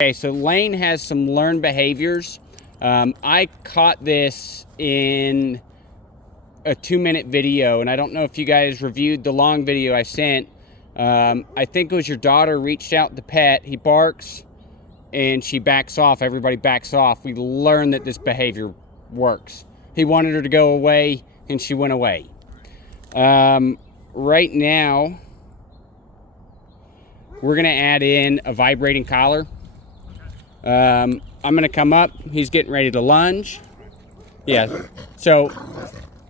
Okay, so Lane has some learned behaviors. I caught this in a 2-minute video, and I don't know if you guys reviewed the long video I sent. I think it was your daughter reached out to pet. He barks and she backs off. Everybody backs off. We learned that this behavior works. He wanted her to go away and she went away. Right now, we're gonna add in a vibrating collar. I'm gonna come up. He's getting ready to lunge. Yeah. So,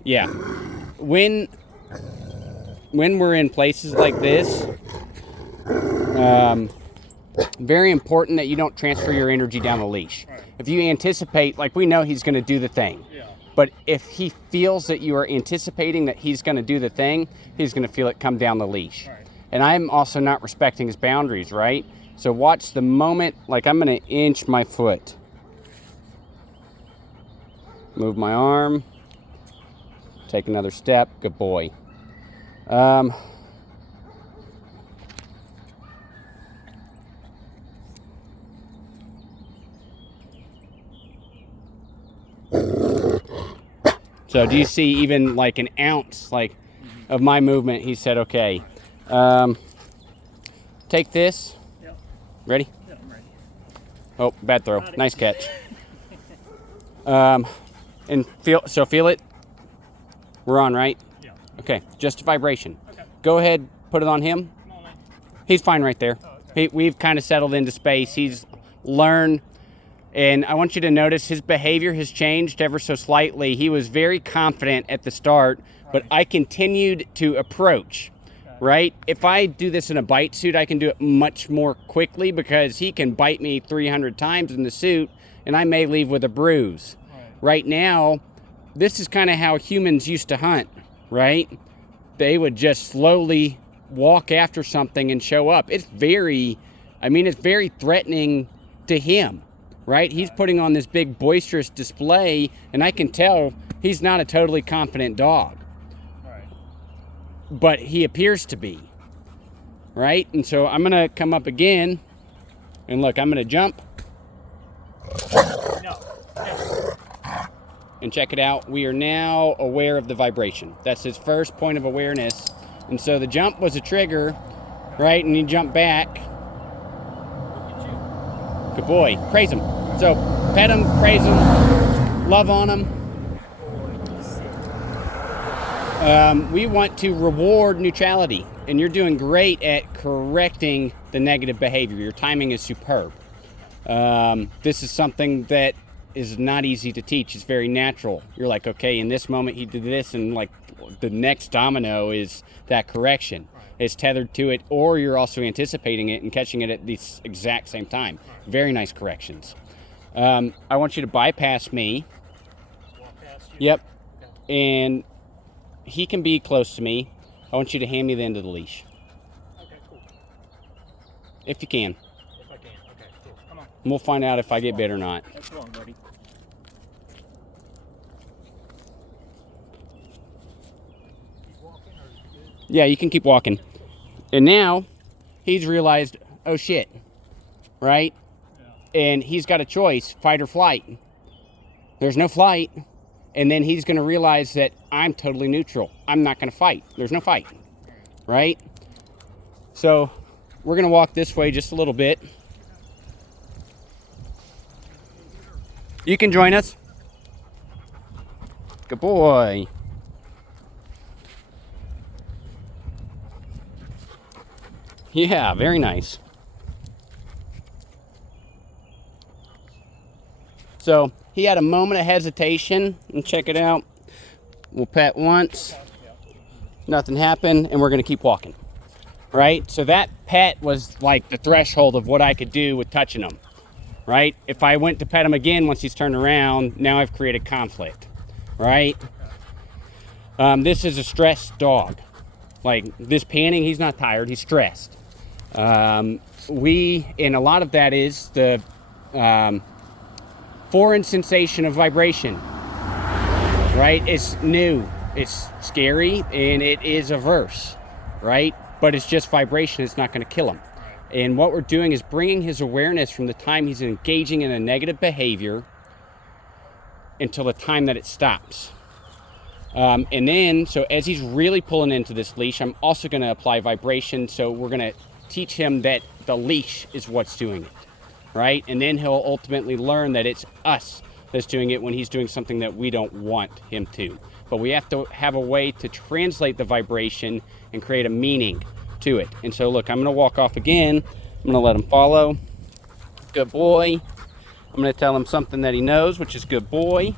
yeah. When we're in places like this, very important that you don't transfer your energy down the leash. If you anticipate, like we know he's gonna do the thing, but if he feels that you are anticipating that he's gonna do the thing, he's gonna feel it come down the leash. And I'm also not respecting his boundaries, right? So watch the moment, like I'm gonna inch my foot. Move my arm. Take another step, good boy. So do you see even like an ounce of my movement? He said, okay. Take this. Ready? Yeah, I'm ready. Oh, bad throw. Nice catch. And feel it. We're on, right? Yeah. Okay, just a vibration. Okay. Go ahead, put it on him. Come on, man. He's fine right there. Oh, okay. We've kind of settled into space. He's learned, and I want you to notice his behavior has changed ever so slightly. He was very confident at the start, but I continued to approach. Right? If I do this in a bite suit, I can do it much more quickly because he can bite me 300 times in the suit and I may leave with a bruise. Right now, this is kind of how humans used to hunt, right? They would just slowly walk after something and show up. It's very threatening to him, right? He's putting on this big boisterous display and I can tell he's not a totally confident dog. But he appears to be, right? And so I'm gonna come up again, and look, I'm gonna jump. No. And check it out. We are now aware of the vibration. That's his first point of awareness. And so the jump was a trigger, right? And you jump back. Look at you. Good boy. Praise him. So pet him, praise him, love on him. We want to reward neutrality, and you're doing great at correcting the negative behavior. Your timing is superb. This is something that is not easy to teach. It's very natural. You're like, okay, in this moment he did this, and like the next domino is that correction. It's tethered to it, or you're also anticipating it and catching it at the exact same time. Very nice corrections. I want you to bypass me. Walk past you. Yep. And he can be close to me. I want you to hand me the end of the leash. Okay, cool. If you can. If I can. Okay, cool. Come on. And we'll find out if I get bit or not. That's wrong, buddy. Keep walking or is it good? Yeah, you can keep walking. And now he's realized, oh shit, right? Yeah. And he's got a choice, fight or flight. There's no flight. And then he's going to realize that I'm totally neutral. I'm not going to fight. There's no fight, right? So we're going to walk this way just a little bit. You can join us. Good boy. Yeah, very nice. So he had a moment of hesitation, and check it out. We'll pet once, nothing happened, and we're gonna keep walking, right? So that pet was like the threshold of what I could do with touching him, right? If I went to pet him again once he's turned around, now I've created conflict, right? This is a stressed dog. Like this panning, he's not tired, he's stressed. And a lot of that is the foreign sensation of vibration, right? It's new, it's scary, and it is averse, right? But it's just vibration. It's not going to kill him. And what we're doing is bringing his awareness from the time he's engaging in a negative behavior until the time that it stops. And then, so as he's really pulling into this leash, I'm also going to apply vibration. So we're going to teach him that the leash is what's doing it, right? And then he'll ultimately learn that it's us that's doing it when he's doing something that we don't want him to. But we have to have a way to translate the vibration and create a meaning to it. And so look, I'm going to walk off again. I'm going to let him follow. Good boy. I'm going to tell him something that he knows, which is good boy.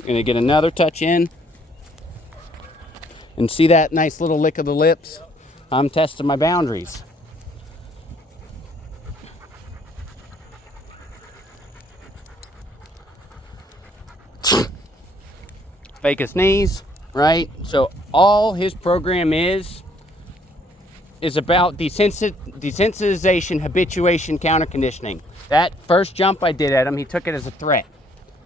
Going to get another touch in. And see that nice little lick of the lips? I'm testing my boundaries. Fake his knees, right? So all his program is about desensitization, habituation, counter conditioning. That first jump I did at him, he took it as a threat,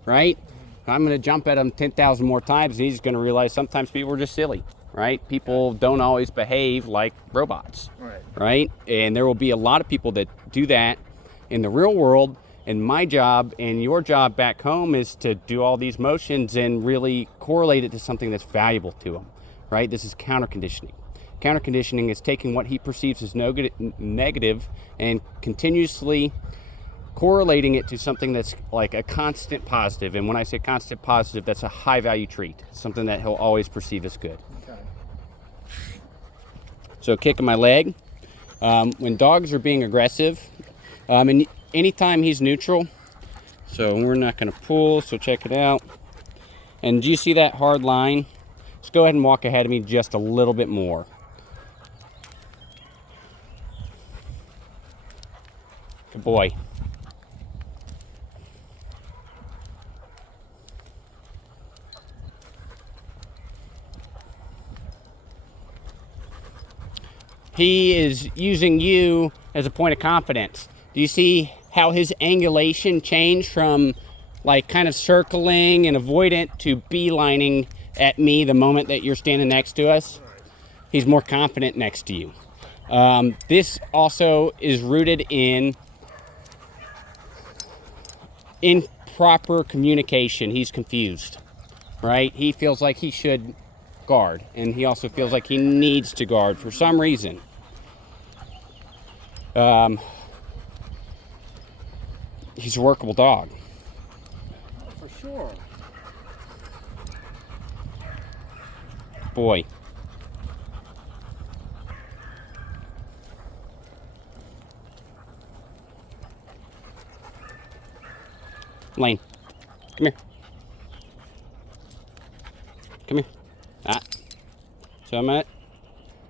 right? I'm going to jump at him 10,000 more times, and he's going to realize sometimes people are just silly, right? People don't always behave like robots, right? And there will be a lot of people that do that in the real world. And my job and your job back home is to do all these motions and really correlate it to something that's valuable to him, right? This is counter conditioning. Counter conditioning is taking what he perceives as negative and continuously correlating it to something that's like a constant positive. And when I say constant positive, that's a high value trait, something that he'll always perceive as good. Okay. So kicking my leg. When dogs are being aggressive, and anytime he's neutral, so we're not going to pull, so check it out. And do you see that hard line? Just go ahead and walk ahead of me just a little bit more. Good boy. He is using you as a point of confidence. Do you see how his angulation changed from like kind of circling and avoidant to beelining at me the moment that you're standing next to us? He's more confident next to you. This also is rooted in improper communication. He's confused, right? He feels like he should guard, and he also feels like he needs to guard for some reason. He's a workable dog. For sure. Boy. Lane, come here. Come here. Ah. So I'm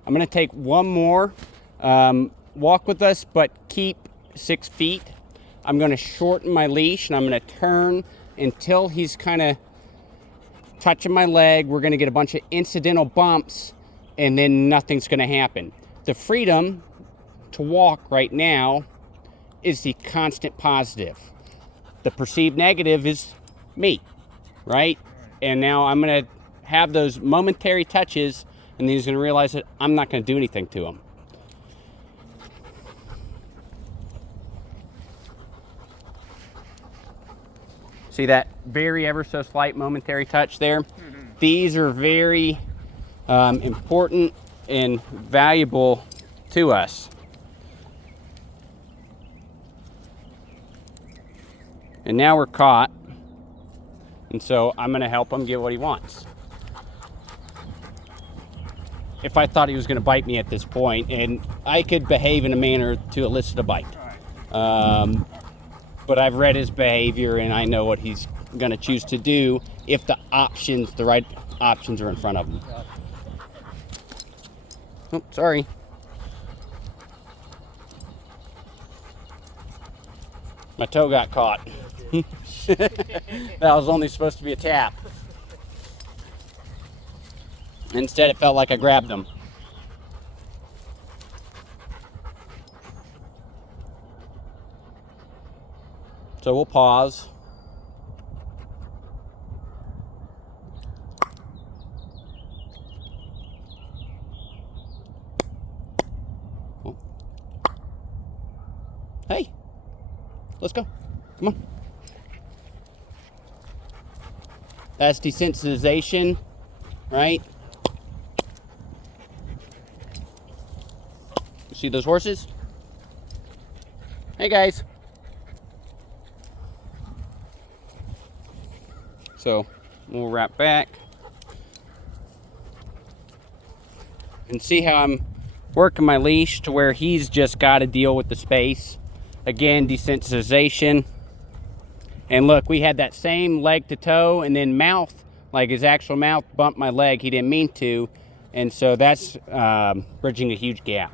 gonna take one more walk with us, but keep 6 feet. I'm going to shorten my leash, and I'm going to turn until he's kind of touching my leg. We're going to get a bunch of incidental bumps, and then nothing's going to happen. The freedom to walk right now is the constant positive. The perceived negative is me, right? And now I'm going to have those momentary touches, and then he's going to realize that I'm not going to do anything to him. See that very ever so slight momentary touch there? Mm-hmm. These are very important and valuable to us. And now we're caught. And so I'm going to help him get what he wants. If I thought he was going to bite me at this point, and I could behave in a manner to elicit a bite. But I've read his behavior, and I know what he's going to choose to do if the right options are in front of him. Oh, sorry. My toe got caught. That was only supposed to be a tap. Instead, it felt like I grabbed him. So we'll pause. Oh, Let's go. Come on. That's desensitization, right? You see those horses? Hey guys. So we'll wrap back and see how I'm working my leash to where he's just got to deal with the space. Again, desensitization. And look, we had that same leg to toe, and then mouth, like his actual mouth bumped my leg. He didn't mean to. And so that's bridging a huge gap.